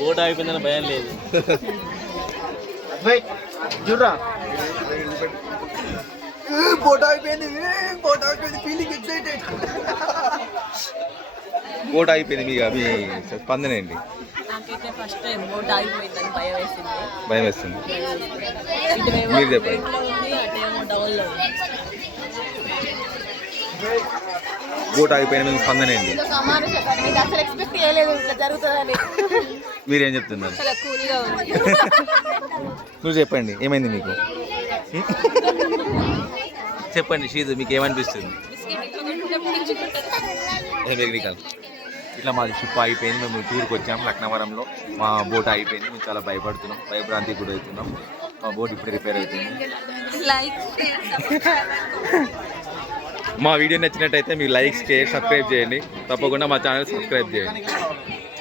Boat అయిపోయిందని భయం లేదు. బోట్ అయిపోయింది, ఫీలింగ్ ఎక్సైటెడ్. బోట్ అయిపోయింది మీ స్పందన ఏంటి? నాకైతే ఫస్ట్ టైం బోట్ ఆగిపోయిందని భయం వేస్తుంది. మీరు చెప్పండి. బోట్ అయిపోయిన మీ స్పందన ఏంటి? మీరేం చెప్తున్నారు? నువ్వు చెప్పండి, ఏమైంది మీకు? చెప్పండి షీజు, మీకు ఏమనిపిస్తుంది? ఇట్లా మాది షిప్ అయిపోయింది. మేము టూర్కి వచ్చాము లక్నవరంలో. మా బోట్ అయిపోయింది. మేము చాలా భయపడుతున్నాం, భయభ్రాంతికి కూడా అవుతున్నాం. మా బోట్ ఇప్పుడు రిపేర్ అవుతుంది. మా వీడియో నచ్చినట్టయితే మీరు లైక్ షేర్ సబ్స్క్రైబ్ చేయండి. తప్పకుండా మా ఛానల్ సబ్స్క్రైబ్ చేయండి.